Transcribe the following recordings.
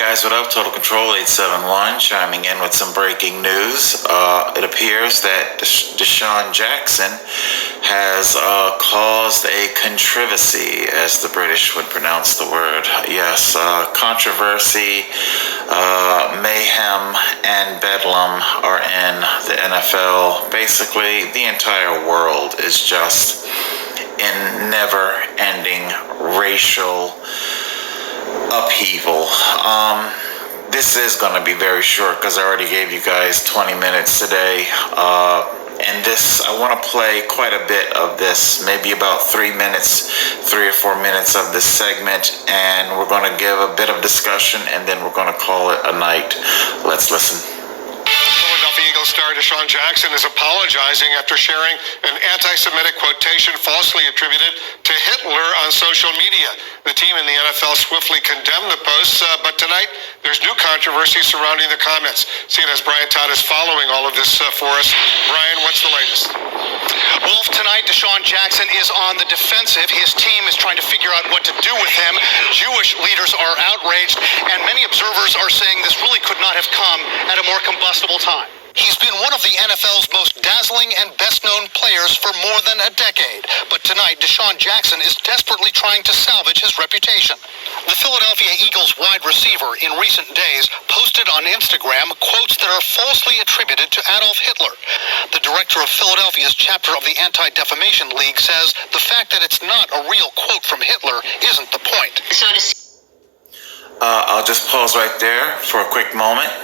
Guys, what up? Total Control 871 chiming in with some breaking news. It appears that Deshaun Jackson has caused a controversy, as the British would pronounce the word. Yes, controversy, mayhem, and bedlam are in the NFL. Basically, the entire world is just in never-ending racial upheaval. This is going to be very short because I already gave you guys 20 minutes today. And this, I want to play quite a bit of this, maybe about 3 or 4 minutes of this segment, and we're going to give a bit of discussion, and then we're going to call it a night. Let's listen. Eagles star Deshaun Jackson is apologizing after sharing an anti-Semitic quotation falsely attributed to Hitler on social media. The team in the NFL swiftly condemned the posts, but tonight there's new controversy surrounding the comments. CNN's Brian Todd is following all of this for us. Brian, what's the latest? Wolf, tonight Deshaun Jackson is on the defensive. His team is trying to figure out what to do with him. Jewish leaders are outraged, and many observers are saying this really could not have come at a more combustible time. He's been one of the NFL's most dazzling and best-known players for more than a decade. But tonight, Deshaun Jackson is desperately trying to salvage his reputation. The Philadelphia Eagles wide receiver in recent days posted on Instagram quotes that are falsely attributed to Adolf Hitler. The director of Philadelphia's chapter of the Anti-Defamation League says the fact that it's not a real quote from Hitler isn't the point. I'll just pause right there for a quick moment.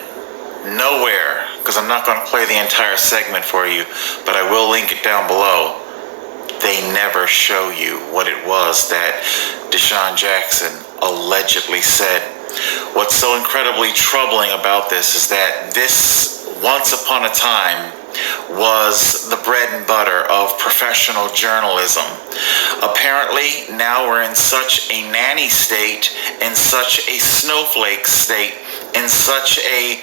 Nowhere, because I'm not going to play the entire segment for you, but I will link it down below. They never show you what it was that Deshaun Jackson allegedly said. What's so incredibly troubling about this is that this, once upon a time, was the bread and butter of professional journalism. Apparently, now we're in such a nanny state, in such a snowflake state, in such a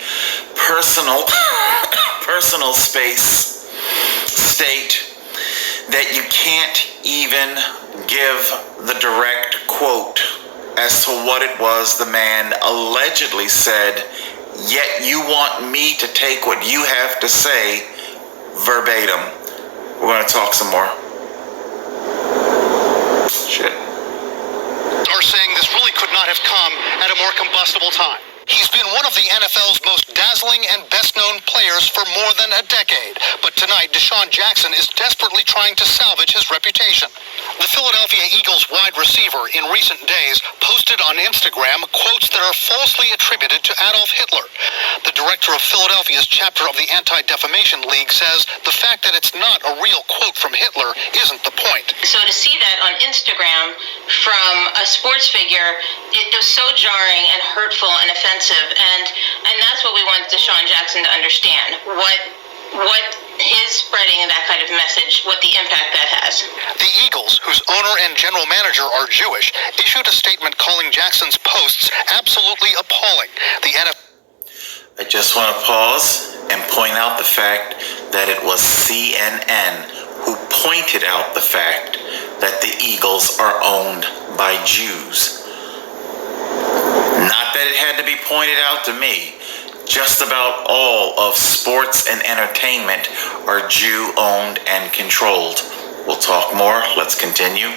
personal space state that you can't even give the direct quote as to what it was the man allegedly said, yet you want me to take what you have to say verbatim. We're going to talk some more. Shit. Are saying this really could not have come at a more combustible time. He's been one of the NFL's most dazzling and best-known players for more than a decade. But tonight, Deshaun Jackson is desperately trying to salvage his reputation. The Philadelphia Eagles wide receiver in recent days posted on Instagram quotes that are falsely attributed to Adolf Hitler. The director of Philadelphia's chapter of the Anti-Defamation League says the fact that it's not a real quote from Hitler isn't the point. So to see that on Instagram from a sports figure, it was so jarring and hurtful and offensive, and that's what we want Deshaun Jackson to understand, what his spreading that kind of message, what the impact that has. The Eagles, whose owner and general manager are Jewish, issued a statement calling Jackson's posts absolutely appalling. The I just want to pause and point out the fact that it was CNN who pointed out the fact that the Eagles are owned by Jews. Not that it had to be pointed out to me. Just about all of sports and entertainment are Jew-owned and controlled. We'll talk more. Let's continue.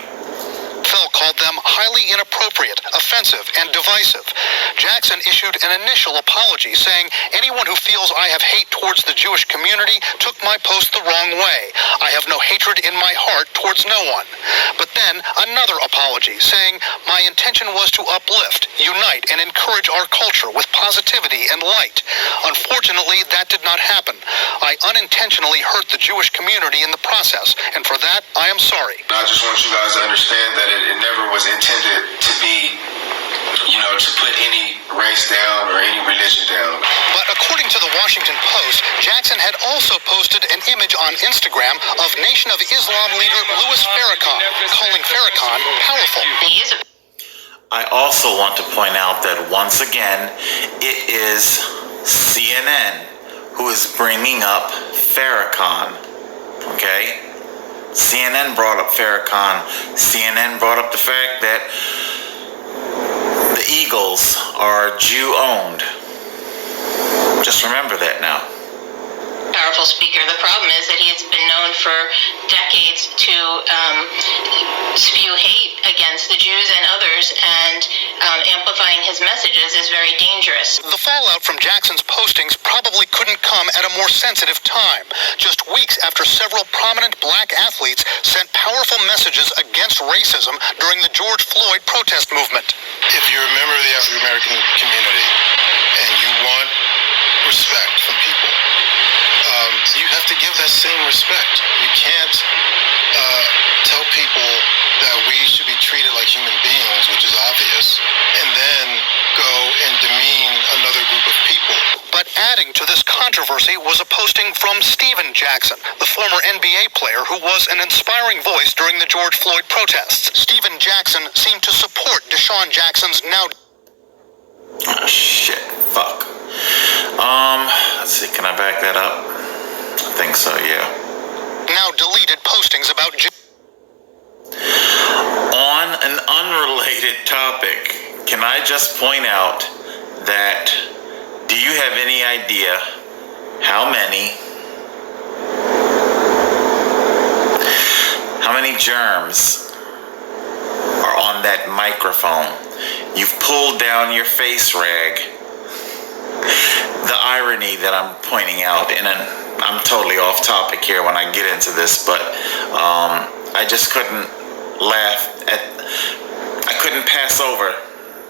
NFL called them highly inappropriate, offensive, and divisive. Jackson issued an initial apology saying, "Anyone who feels I have hate towards the Jewish community took my post the wrong way. I have no hatred in my heart towards no one." But then another apology saying, "My intention was to uplift, unite, and encourage our culture with positivity and light. Unfortunately, that did not happen. I unintentionally hurt the Jewish community in the process, and for that, I am sorry." I just want you guys to understand that it never was intended to be, to put any race down or any religion down. But according to the Washington Post, Jackson had also posted an image on Instagram of Nation of Islam leader Louis Farrakhan, calling Farrakhan powerful. I also want to point out that once again, it is CNN who is bringing up Farrakhan. Okay? CNN brought up Farrakhan. CNN brought up the fact that the Eagles are Jew-owned. Just remember that now. Powerful speaker. The problem is that he has been known for decades to spew hate against the Jews and others, and amplifying his messages is very dangerous. The fallout from Jackson's postings probably couldn't come at a more sensitive time, just weeks after several prominent black athletes sent powerful messages against racism during the George Floyd protest movement. If you're a member of the African American community and you want respect from people, you have to give that same respect. You can't tell people that we should be treated like human beings, which is obvious, and then go and demean another group of people. But adding to this controversy was a posting from Steven Jackson, the former NBA player who was an inspiring voice during the George Floyd protests. Steven Jackson seemed to support Deshaun Jackson's now... Oh, shit. Fuck. Let's see. Can I back that up? I think so, yeah. now deleted postings about... On an unrelated topic, can I just point out that, do you have any idea how many germs are on that microphone? You've pulled down your face rag. The irony that I'm pointing out, and I'm totally off topic here when I get into this, but I just couldn't I couldn't pass over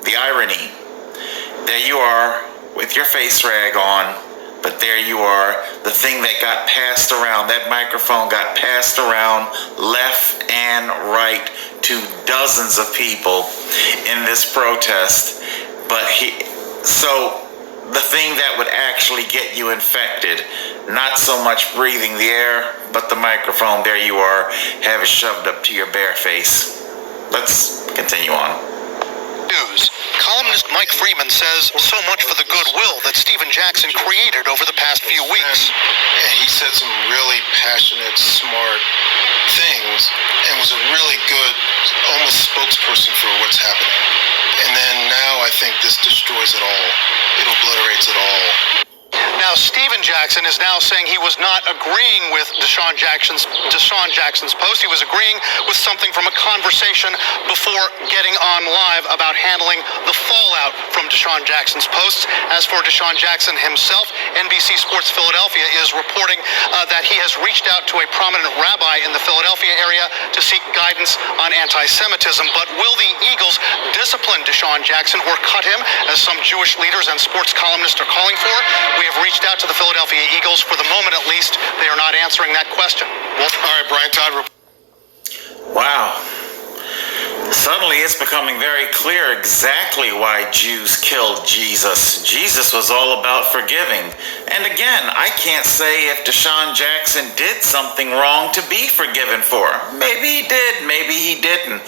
the irony. There you are with your face rag on, but there you are, the thing that got passed around, that microphone got passed around left and right to dozens of people in this protest. So the thing that would actually get you infected, not so much breathing the air, but the microphone, there you are, have it shoved up to your bare face. Let's continue on. News. Columnist Mike Freeman says so much for the goodwill that Steven Jackson created over the past few weeks. And he said some really passionate, smart things, and was a really good, almost spokesperson for what's happening. And then now I think this destroys it all. It obliterates it all. Now, Steven Jackson is now saying he was not agreeing with Deshaun Jackson's post. He was agreeing with something from a conversation before getting on live about handling the fallout from Deshaun Jackson's posts. As for Deshaun Jackson himself, NBC Sports Philadelphia is reporting that he has reached out to a prominent rabbi in the Philadelphia area to seek guidance on anti-Semitism. But will the Eagles discipline Deshaun Jackson or cut him, as some Jewish leaders and sports columnists are calling for? We have reached out to the Philadelphia Eagles. For the moment, at least, they are not answering that question. Well, all right, Brian Todd. Wow. Suddenly it's becoming very clear exactly why Jews killed Jesus. Jesus was all about forgiving. And again, I can't say if Deshaun Jackson did something wrong to be forgiven for. Maybe he did, maybe he didn't.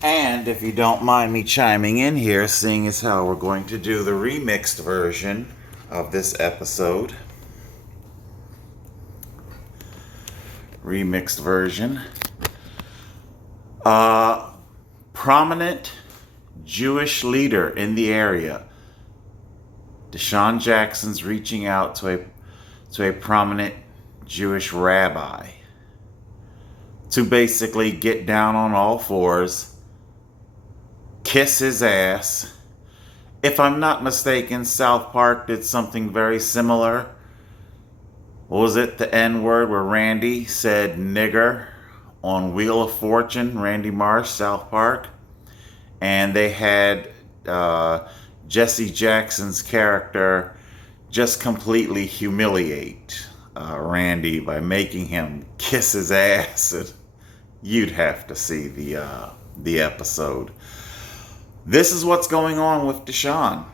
And if you don't mind me chiming in here, seeing as how we're going to do the remixed version of this episode. Remixed version. Prominent Jewish leader in the area. Deshaun Jackson's reaching out to a prominent Jewish rabbi to basically get down on all fours, kiss his ass. If I'm not mistaken, South Park did something very similar. What was it? The N-word where Randy said nigger on Wheel of Fortune, Randy Marsh, South Park. And they had Jesse Jackson's character just completely humiliate Randy by making him kiss his ass. And you'd have to see the episode. This is what's going on with Deshaun.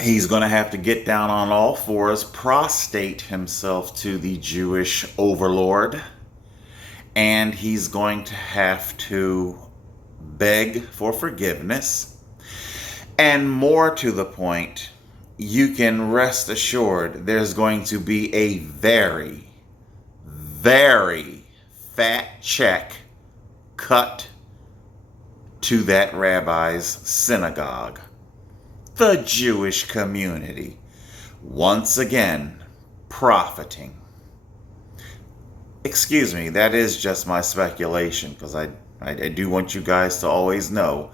He's going to have to get down on all fours, prostrate himself to the Jewish overlord, and he's going to have to beg for forgiveness. And more to the point, you can rest assured there's going to be a very, very fat check cut to that rabbi's synagogue. The Jewish community, once again, profiting. Excuse me, that is just my speculation, because I do want you guys to always know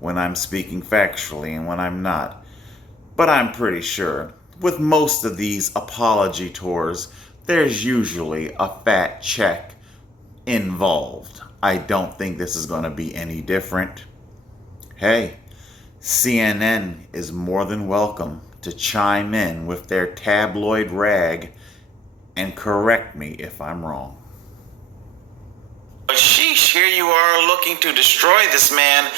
when I'm speaking factually and when I'm not. But I'm pretty sure, with most of these apology tours, there's usually a fat check involved. I don't think this is going to be any different. Hey, CNN is more than welcome to chime in with their tabloid rag and correct me if I'm wrong. But sheesh, here you are looking to destroy this man,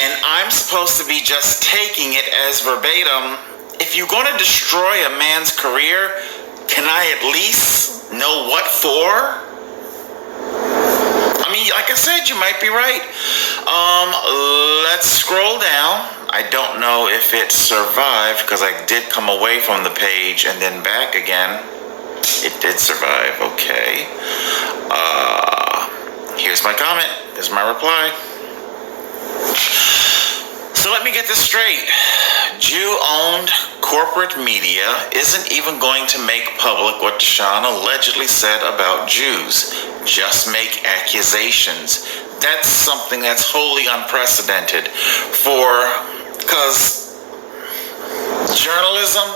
and I'm supposed to be just taking it as verbatim. If you're going to destroy a man's career, can I at least know what for? I mean, like I said, you might be right. Let's scroll down. I don't know if it survived because I did come away from the page and then back again. It did survive. Okay. Here's my comment. Here's my reply. So let me get this straight. Jew-owned corporate media isn't even going to make public what Deshaun allegedly said about Jews. Just make accusations. That's something that's wholly unprecedented because journalism,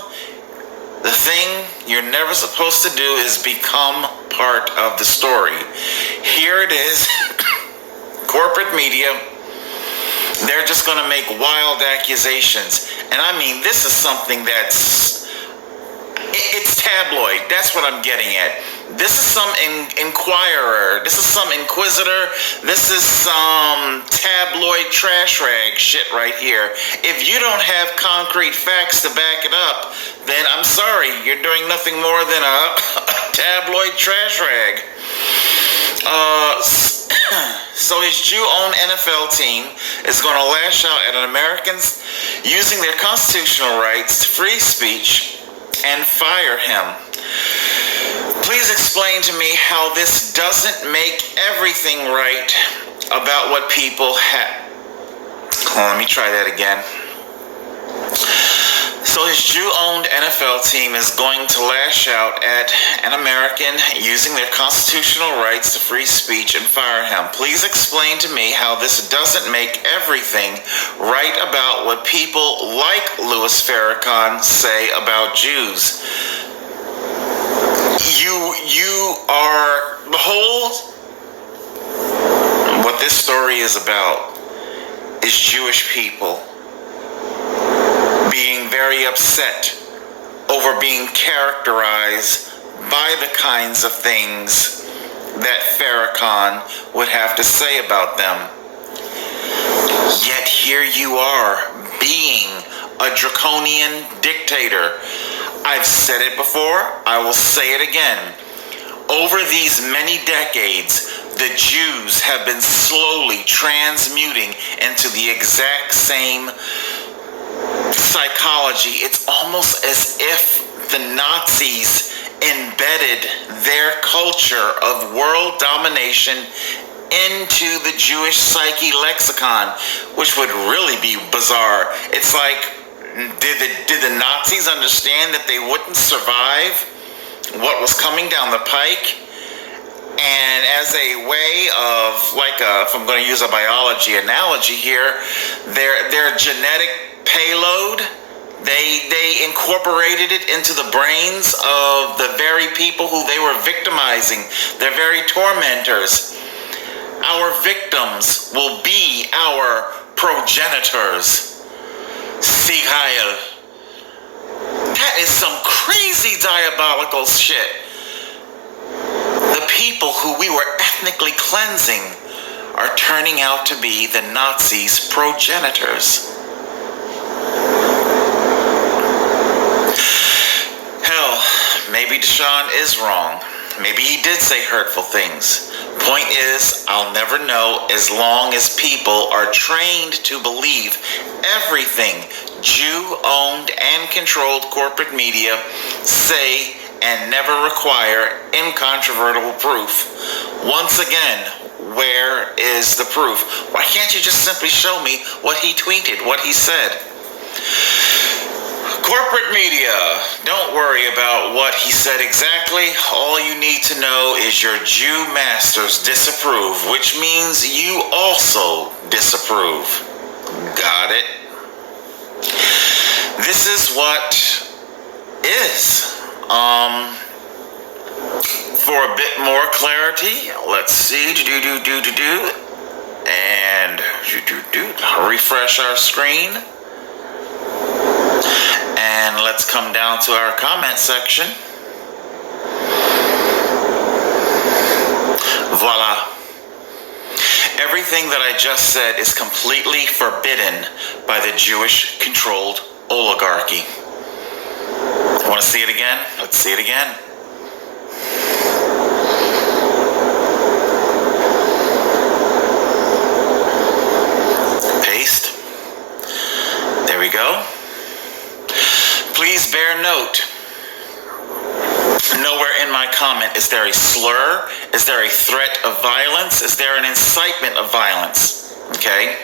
the thing you're never supposed to do is become part of the story. Here it is. Corporate media, they're just going to make wild accusations. And I mean, this is something it's tabloid. That's what I'm getting at. This is some inquirer. This is some inquisitor. This is some tabloid trash rag shit right here. If you don't have concrete facts to back it up, then I'm sorry, you're doing nothing more than a tabloid trash rag. So his Jew-owned NFL team is going to lash out at Americans using their constitutional rights to free speech and fire him. Please explain to me how this doesn't make everything right about what people have. Let me try that again. So his Jew-owned NFL team is going to lash out at an American using their constitutional rights to free speech and fire him. Please explain to me how this doesn't make everything right about what people like Louis Farrakhan say about Jews. You are, behold, what this story is about is Jewish people being very upset over being characterized by the kinds of things that Farrakhan would have to say about them. Yet here you are, being a draconian dictator. I've said it before, I will say it again. Over these many decades, the Jews have been slowly transmuting into the exact same psychology. It's almost as if the Nazis embedded their culture of world domination into the Jewish psyche lexicon, which would really be bizarre. It's like, did the Nazis understand that they wouldn't survive what was coming down the pike? And as a way of, if I'm going to use a biology analogy here, their genetic payload, they incorporated it into the brains of the very people who they were victimizing, their very tormentors. Our victims will be our progenitors. Sieg Heil. That is some crazy diabolical shit. The people who we were ethnically cleansing are turning out to be the Nazis' progenitors. Hell, maybe Deshaun is wrong. Maybe he did say hurtful things. Point is, I'll never know as long as people are trained to believe everything Jew-owned and controlled corporate media say and never require incontrovertible proof. Once again, where is the proof? Why can't you just simply show me what he tweeted, what he said? Corporate media, don't worry about what he said exactly. All you need to know is your Jew masters disapprove, which means you also disapprove. Got it? This is what is. For a bit more clarity, let's see. And refresh our screen. And let's come down to our comment section. Voila. Everything that I just said is completely forbidden by the Jewish-controlled oligarchy. Want to see it again? Let's see it again. Paste. There we go. Please bear note, nowhere in my comment is there a slur, is there a threat of violence, is there an incitement of violence, okay?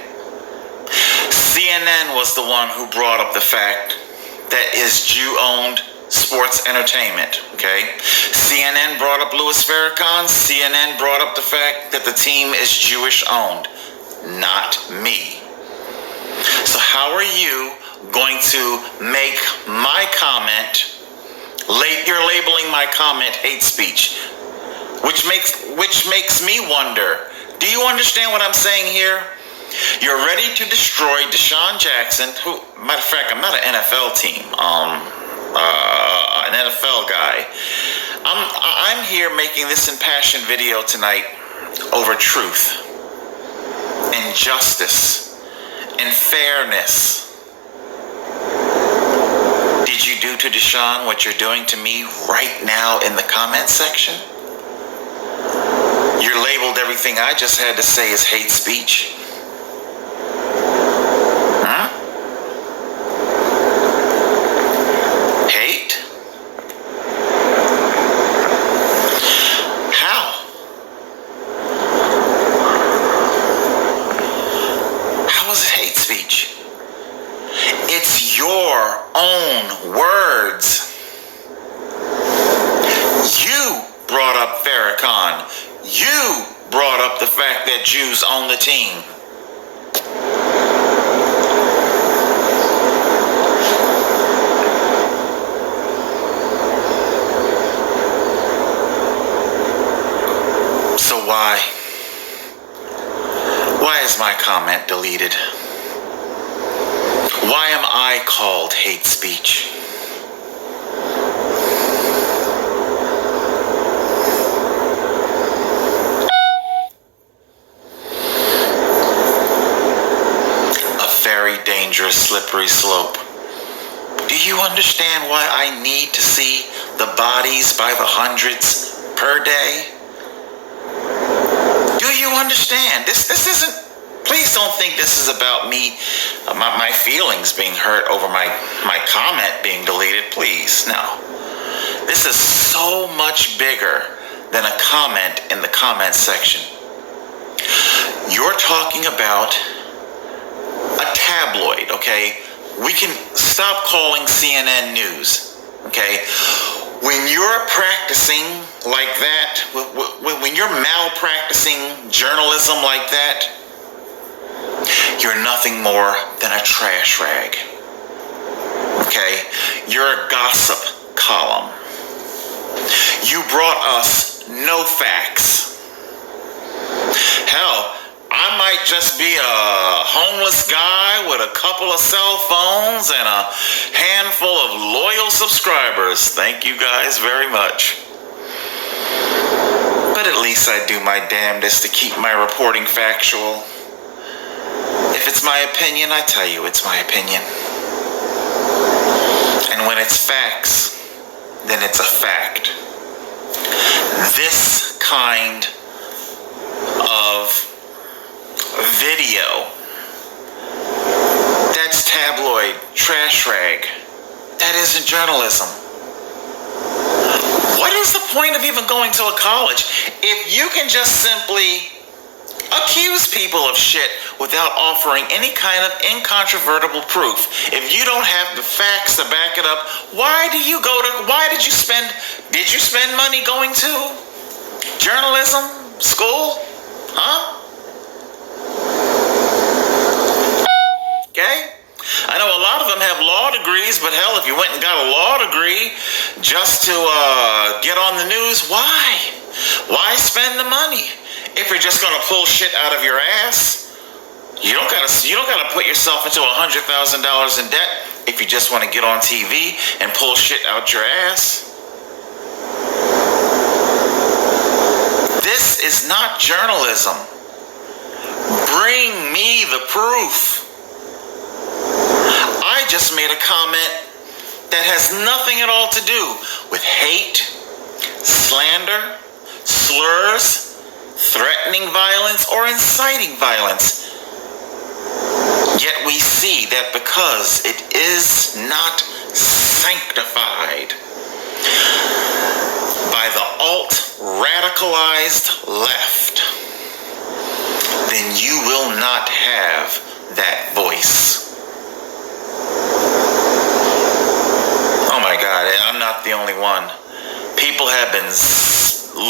CNN was the one who brought up the fact that is Jew-owned sports entertainment, okay? CNN brought up Louis Farrakhan, CNN brought up the fact that the team is Jewish-owned, not me. So how are you going to make my comment, you're labeling my comment hate speech, which makes me wonder, do you understand what I'm saying here? You're ready to destroy Deshaun Jackson, who, matter of fact, I'm not an NFL team, an NFL guy. I'm here making this impassioned video tonight over truth and justice and fairness. Did you do to Deshaun what you're doing to me right now in the comment section? You're labeled everything I just had to say as hate speech. Huh? Hate? How? How is it hate speech? It's your own words. You brought up Farrakhan. You brought up the fact that Jews own the team. So why? Why is my comment deleted? Why am I called hate speech? A very dangerous, slippery slope. Do you understand why I need to see the bodies by the hundreds per day? Do you understand? This isn't. Please don't think this is about me, my feelings being hurt over my comment being deleted. Please, no. This is so much bigger than a comment in the comment section. You're talking about a tabloid, okay? We can stop calling CNN news, okay? When you're practicing like that, when you're malpracticing journalism like that, you're nothing more than a trash rag. Okay? You're a gossip column. You brought us no facts. Hell, I might just be a homeless guy with a couple of cell phones and a handful of loyal subscribers. Thank you guys very much. But at least I do my damnedest to keep my reporting factual. If it's my opinion, I tell you it's my opinion. And when it's facts, then it's a fact. This kind of video, that's tabloid, trash rag. That isn't journalism. What is the point of even going to a college if you can just simply accuse people of shit without offering any kind of incontrovertible proof. If you don't have the facts to back it up, did you spend money going to journalism school? Huh? Okay? I know a lot of them have law degrees, but hell, if you went and got a law degree just to get on the news, why? Why spend the money if you're just gonna pull shit out of your ass? You don't gotta put yourself into $100,000 in debt if you just want to get on TV and pull shit out your ass. This is not journalism. Bring me the proof. I just made a comment that has nothing at all to do with hate, slander, slurs, threatening violence, or inciting violence. Yet we see that because it is not sanctified by the alt-radicalized left, then you will not have that voice. Oh my God, I'm not the only one. People have been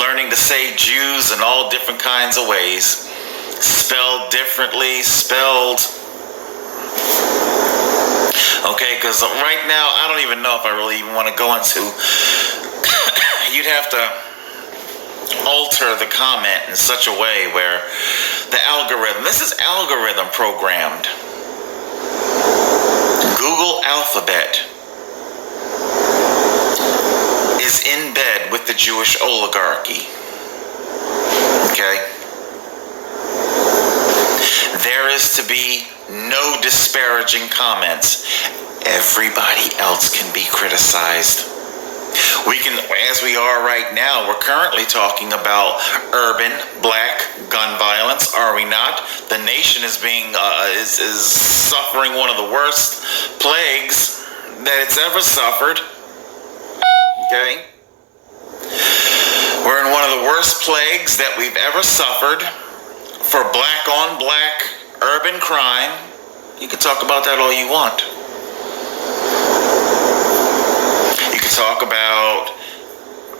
learning to say Jews in all different kinds of ways. Spelled differently, okay, because right now, I don't even know if I really even want to go into, you'd have to alter the comment in such a way where the algorithm, this is algorithm programmed. Google Alphabet is in bed with the Jewish oligarchy. Okay? There is to be no disparaging comments. Everybody else can be criticized. We can, as we are right now, we're currently talking about urban black gun violence, are we not? The nation is being is suffering one of the worst plagues that it's ever suffered. Okay? We're in one of the worst plagues that we've ever suffered for black on black urban crime. You can talk about that all you want. You can talk about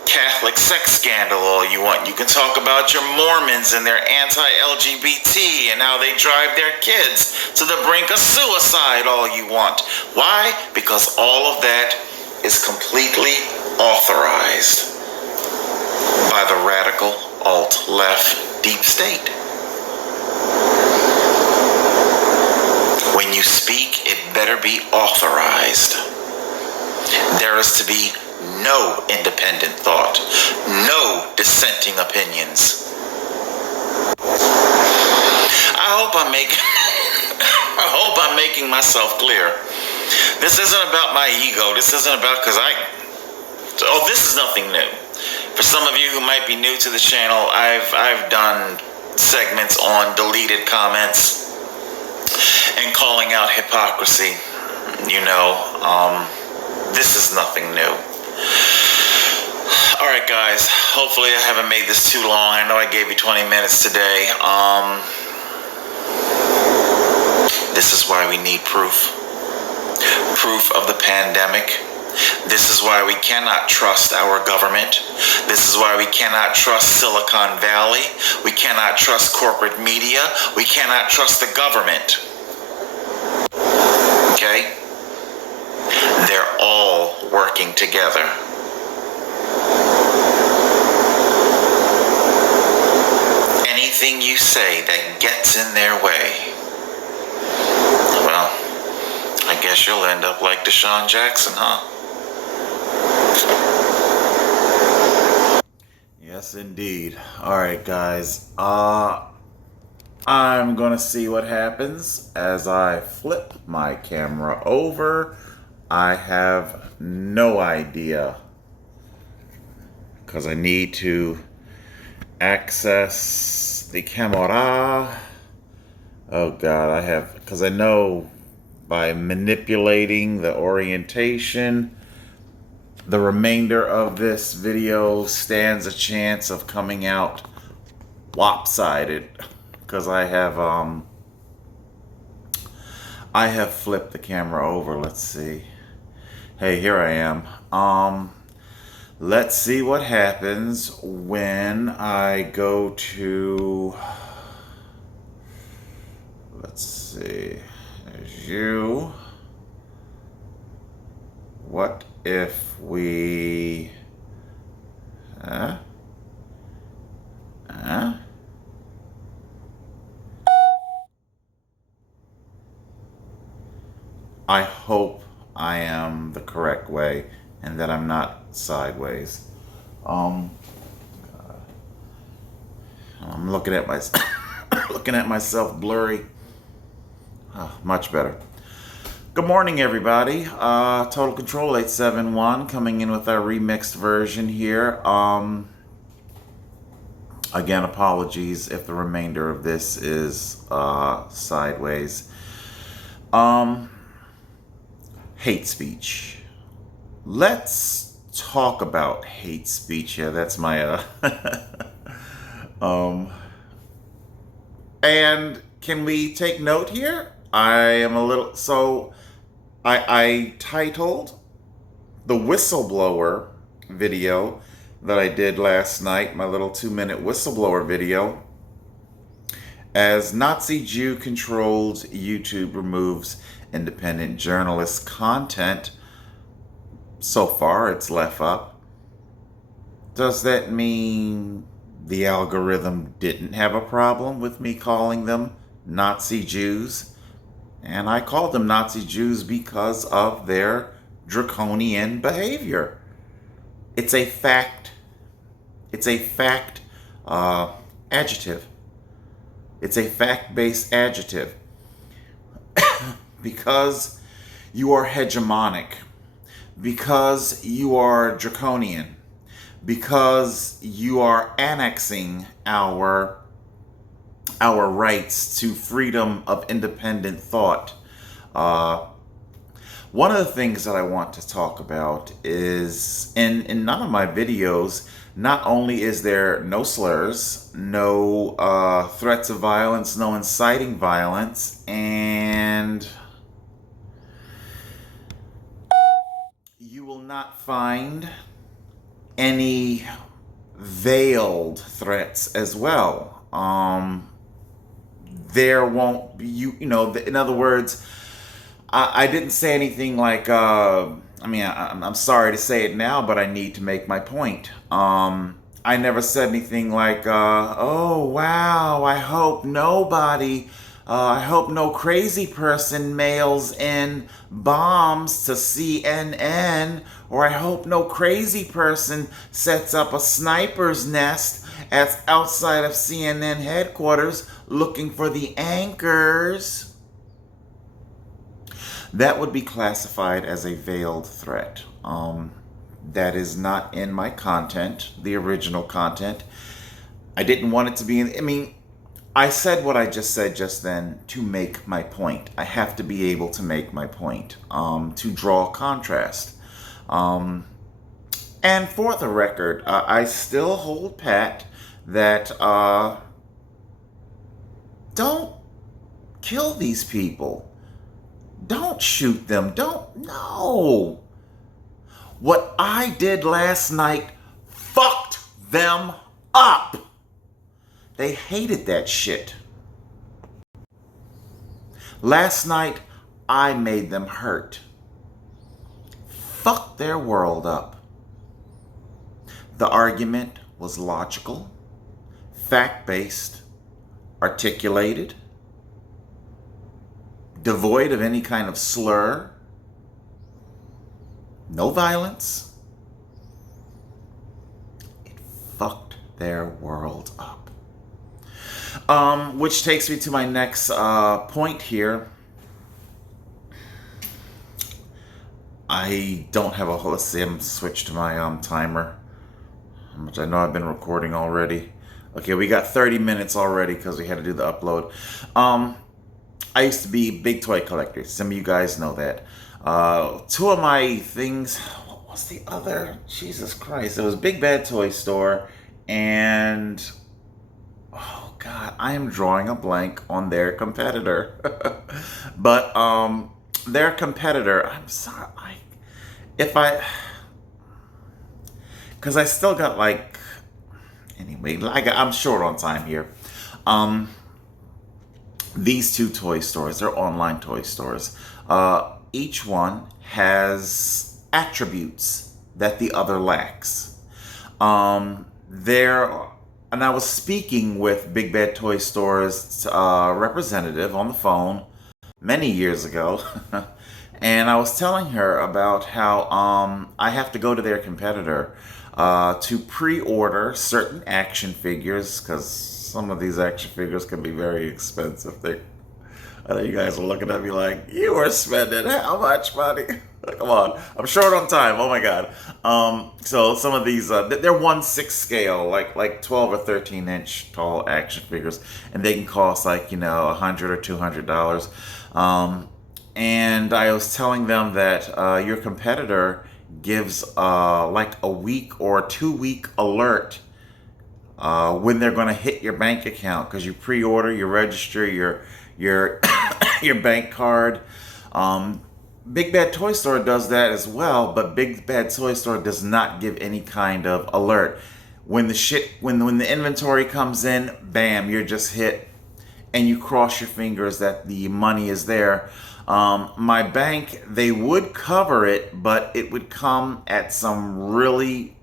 Catholic sex scandal all you want. You can talk about your Mormons and their anti-LGBT and how they drive their kids to the brink of suicide all you want. Why? Because all of that is completely authorized by the radical alt-left deep state. When you speak, it better be authorized. There is to be no independent thought, no dissenting opinions. I hope I'm making myself clear. This isn't about my ego. This isn't about this is nothing new. For some of you who might be new to the channel, I've done segments on deleted comments and calling out hypocrisy. This is nothing new. Alright guys, hopefully I haven't made this too long. I know I gave you 20 minutes today. This is why we need proof. Proof of the pandemic. This is why we cannot trust our government. This is why we cannot trust Silicon Valley. We cannot trust corporate media. We cannot trust the government. Okay? They're all working together. Anything you say that gets in their way, well, I guess you'll end up like Deshaun Jackson, huh? Yes, indeed. Alright, guys. I'm gonna see what happens as I flip my camera over. I have no idea, because I need to access the camera. Oh God, because I know by manipulating the orientation, the remainder of this video stands a chance of coming out lopsided. because I have flipped the camera over. Let's see. Hey, here I am. Let's see what happens when I go to, let's see, there's you. What if we, I hope I am the correct way and that I'm not sideways. I'm looking at my looking at myself blurry. Much better. Good morning, everybody. Total Control 871 coming in with our remixed version here. Again, apologies if the remainder of this is sideways. Hate speech. Let's talk about hate speech. Yeah, that's my and can we take note here? I titled the whistleblower video that I did last night, my little 2-minute whistleblower video, as Nazi Jew controlled YouTube removes independent journalist content. So far, it's left up. Does that mean the algorithm didn't have a problem with me calling them Nazi Jews? And I called them Nazi Jews because of their draconian behavior. It's a fact. It's a fact adjective. It's a fact-based adjective. Because you are hegemonic, because you are draconian, because you are annexing our rights to freedom of independent thought. One of the things that I want to talk about is, in none of my videos, not only is there no slurs, no threats of violence, no inciting violence, and you will not find any veiled threats as well. There won't be, in other words, I didn't say anything like, I'm sorry to say it now, but I need to make my point. I never said anything like, oh, wow, I hope no crazy person mails in bombs to CNN, or I hope no crazy person sets up a sniper's nest outside of CNN headquarters looking for the anchors. That would be classified as a veiled threat. That is not in my content, the original content. I didn't want it to be I said what I just said just then to make my point. I have to be able to make my point, to draw contrast. And for the record, I still hold pat that don't kill these people. Don't shoot them. No. What I did last night fucked them up. They hated that shit. Last night, I made them hurt. Fucked their world up. The argument was logical, fact-based, articulated, devoid of any kind of slur, no violence. It fucked their world up. Which takes me to my next point here. I don't have let's see, I'm switched to my timer, which I know I've been recording already. Okay, we got 30 minutes already because we had to do the upload. I used to be a big toy collector. Some of you guys know that. Two of my things, what was the other? Jesus Christ. It was Big Bad Toy Store and, oh God, I am drawing a blank on their competitor. But their competitor, I'm sorry, because I still got like, anyway, like I'm short on time here. These two toy stores, they're online toy stores. Each one has attributes that the other lacks. There, and I was speaking with Big Bad Toy Store's representative on the phone many years ago, and I was telling her about how I have to go to their competitor to pre-order certain action figures, because some of these action figures can be very expensive. I know you guys are looking at me like, you are spending how much money? Come on, I'm short on time. Oh my God. So some of these, they're 1/6 scale, like 12 or 13 inch tall action figures, and they can cost like, $100 or $200. And I was telling them that your competitor gives like a week or 2 week alert when they're going to hit your bank account, because you pre-order, you register your your bank card. Big Bad Toy Store does that as well, but Big Bad Toy Store does not give any kind of alert. When the inventory comes in, bam, you're just hit, and you cross your fingers that the money is there. My bank, they would cover it, but it would come at some really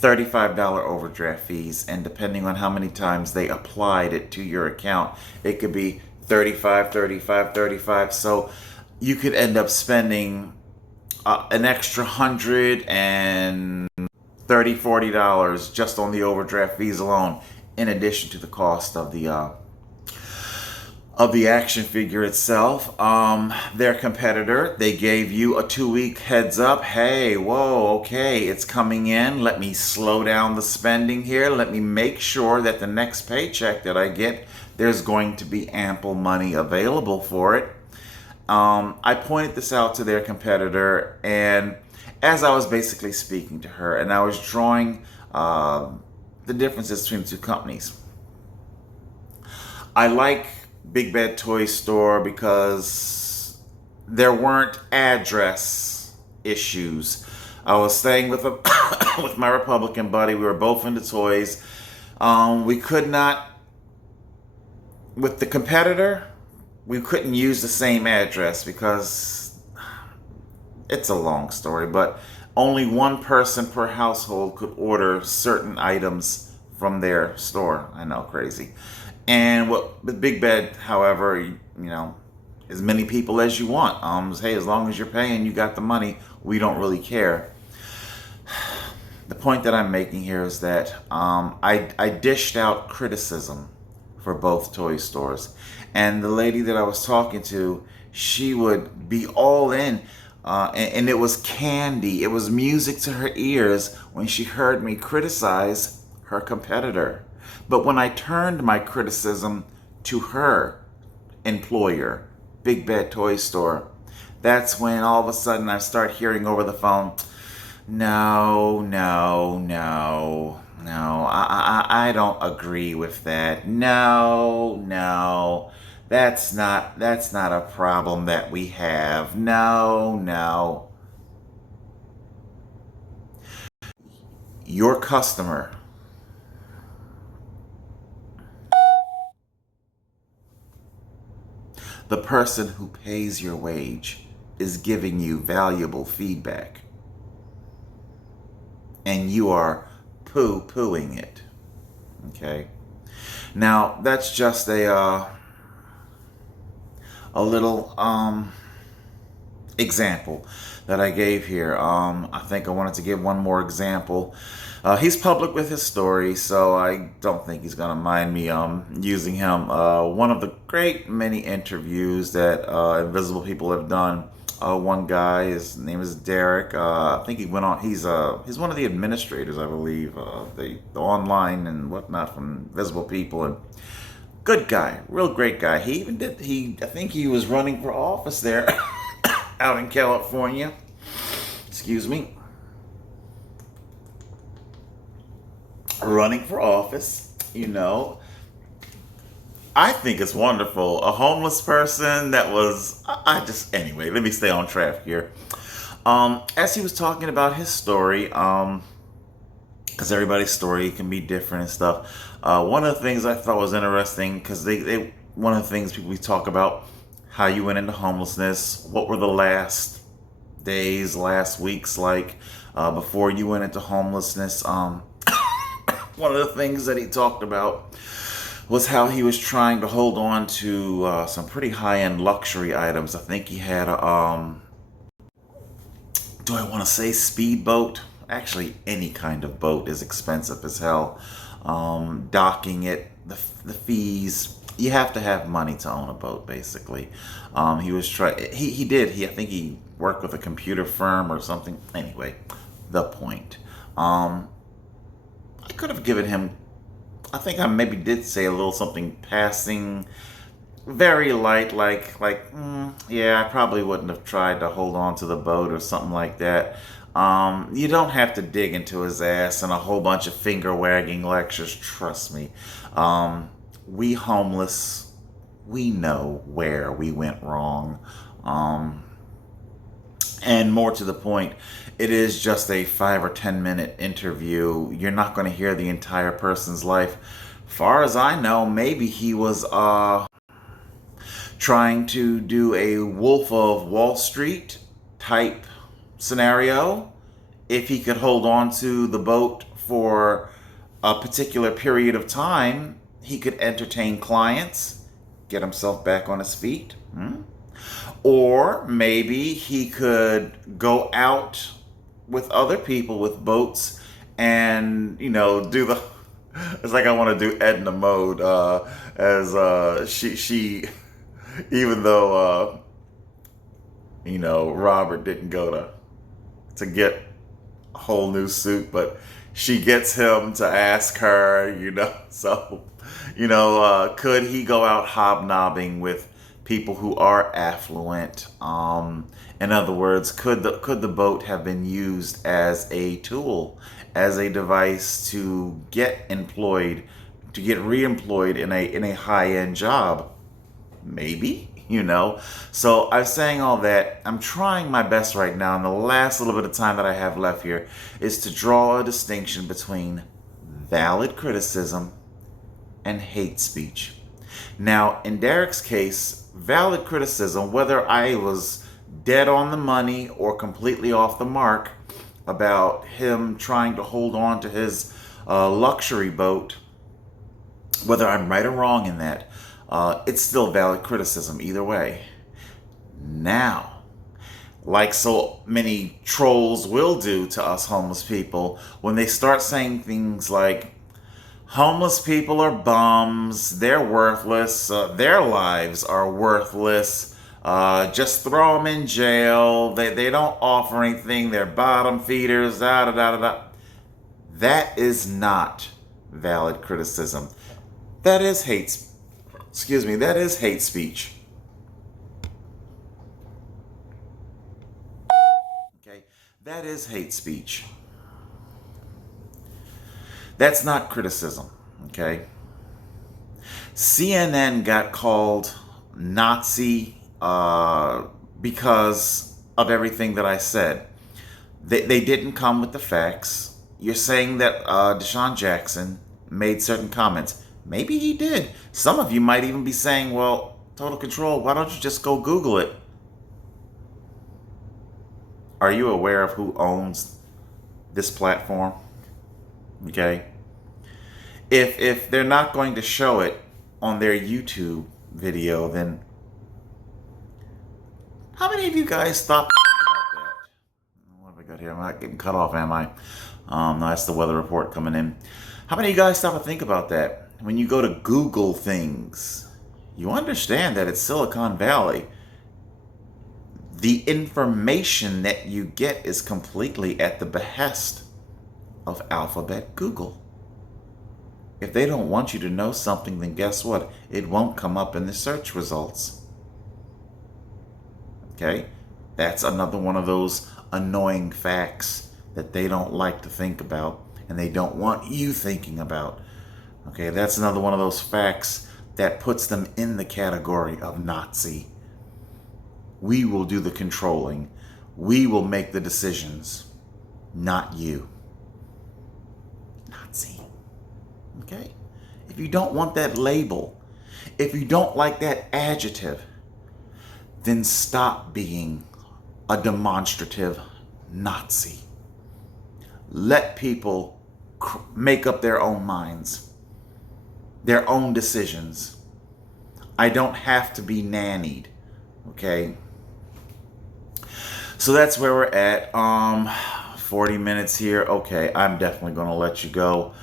$35 overdraft fees, and depending on how many times they applied it to your account, it could be 35. So you could end up spending an extra $130-$40 just on the overdraft fees alone, in addition to the cost of the action figure itself. Their competitor, they gave you a 2 week heads up. Hey, whoa, okay, it's coming in. Let me slow down the spending here. Let me make sure that the next paycheck that I get, there's going to be ample money available for it. I pointed this out to their competitor, and as I was basically speaking to her, and I was drawing the differences between the two companies. I like Big Bad Toy Store because there weren't address issues. I was staying with with my Republican buddy. We were both into toys. We could not, with the competitor, we couldn't use the same address because it's a long story, but only one person per household could order certain items from their store. I know, crazy. And with Big Bad, however, as many people as you want. Hey, as long as you're paying, you got the money, we don't really care. The point that I'm making here is that I dished out criticism for both toy stores. And the lady that I was talking to, she would be all in. And it was candy. It was music to her ears when she heard me criticize her competitor. But when I turned my criticism to her employer, Big Bad Toy Store, that's when all of a sudden I start hearing over the phone, no, I don't agree with that. No, that's not a problem that we have. No. Your customer, the person who pays your wage, is giving you valuable feedback, and you are poo-pooing it. Okay? Now, that's just a little example that I gave here. I think I wanted to give one more example. He's public with his story, so I don't think he's gonna mind me using him. One of the great many interviews that Invisible People have done. One guy, his name is Derek. I think he went on. He's one of the administrators, I believe, the online and whatnot from Invisible People, and good guy, real great guy. He even did. I think he was running for office there, out in California. Excuse me. Running for office, You know, I think it's wonderful. A homeless person that was, I just, anyway, let me stay on track here. As he was talking about his story, because everybody's story can be different and stuff. One of the things I thought was interesting, because one of the things we talk about, how you went into homelessness, what were the last days, last weeks like before you went into homelessness. One of the things that he talked about was how he was trying to hold on to some pretty high-end luxury items. I think he had a, do I want to say speedboat? Actually, any kind of boat is expensive as hell. Docking it, the fees. You have to have money to own a boat, basically. He was He did. I think he worked with a computer firm or something. Anyway, the point. I could have given him. I think I maybe did say a little something passing, very light, yeah, I probably wouldn't have tried to hold on to the boat or something like that. You don't have to dig into his ass and a whole bunch of finger wagging lectures. Trust me. We homeless, we know where we went wrong. And more to the point, it is just a 5 or 10 minute interview. You're not going to hear the entire person's life. Far as I know, maybe he was trying to do a Wolf of Wall Street type scenario. If he could hold on to the boat for a particular period of time, he could entertain clients, get himself back on his feet. Or maybe he could go out with other people with boats and, do the... It's like I want to do Edna Mode as she even though, Robert didn't go to get a whole new suit, but she gets him to ask her, so, could he go out hobnobbing with people who are affluent? In other words, could the boat have been used as a tool, as a device to get reemployed in a high-end job? Maybe, So I'm saying all that. I'm trying my best right now, and the last little bit of time that I have left here is to draw a distinction between valid criticism and hate speech. Now, in Derek's case, valid criticism, whether I was dead on the money or completely off the mark about him trying to hold on to his luxury boat, whether I'm right or wrong in that, it's still valid criticism either way. Now, like so many trolls will do to us homeless people, when they start saying things like, homeless people are bums, they're worthless, their lives are worthless, just throw them in jail, they don't offer anything, they're bottom feeders, da da da da. That is not valid criticism. That is hate speech. That is hate speech. Okay, that is hate speech. That's not criticism, okay? CNN got called Nazi because of everything that I said. They didn't come with the facts. You're saying that Deshaun Jackson made certain comments. Maybe he did. Some of you might even be saying, well, Total Control, why don't you just go Google it? Are you aware of who owns this platform? Okay? If they're not going to show it on their YouTube video, then how many of you guys stop to think about that? What have I got here? I'm not getting cut off, am I? No, that's the weather report coming in. How many of you guys stop to think about that? When you go to Google things, you understand that it's Silicon Valley. The information that you get is completely at the behest of Alphabet Google. If they don't want you to know something, then guess what? It won't come up in the search results. Okay? That's another one of those annoying facts that they don't like to think about, and they don't want you thinking about. Okay, that's another one of those facts that puts them in the category of Nazi. We will do the controlling. We will make the decisions, not you. Nazi. Okay? If you don't want that label, if you don't like that adjective, then stop being a demonstrative Nazi. Let people make up their own minds, their own decisions. I don't have to be nannied, okay? So that's where we're at. 40 minutes here. Okay, I'm definitely going to let you go.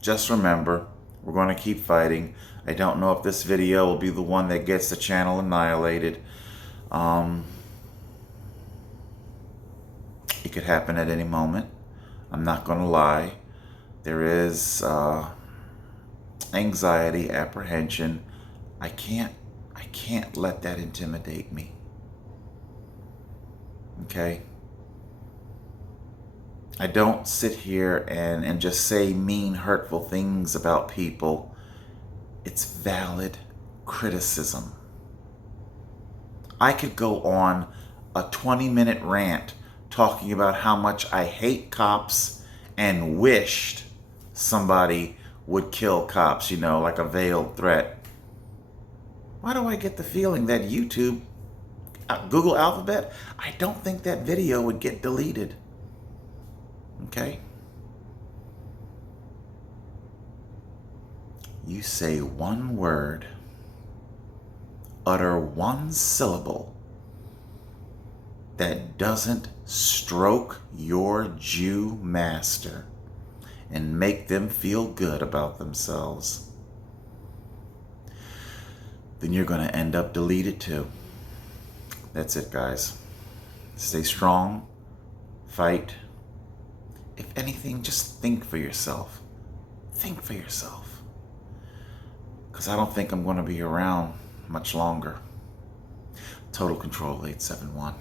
Just remember, we're going to keep fighting. I don't know if this video will be the one that gets the channel annihilated. It could happen at any moment. I'm not going to lie. There is anxiety, apprehension. I can't let that intimidate me. Okay? I don't sit here and just say mean, hurtful things about people. It's valid criticism. I could go on a 20-minute rant talking about how much I hate cops and wished somebody would kill cops, you know, like a veiled threat. Why do I get the feeling that YouTube, Google Alphabet, I don't think that video would get deleted. Okay? You say one word, utter one syllable that doesn't stroke your Jew master and make them feel good about themselves, then you're going to end up deleted too. That's it, guys. Stay strong, fight. If anything, just think for yourself. Think for yourself. Because I don't think I'm going to be around much longer. Total Control 871.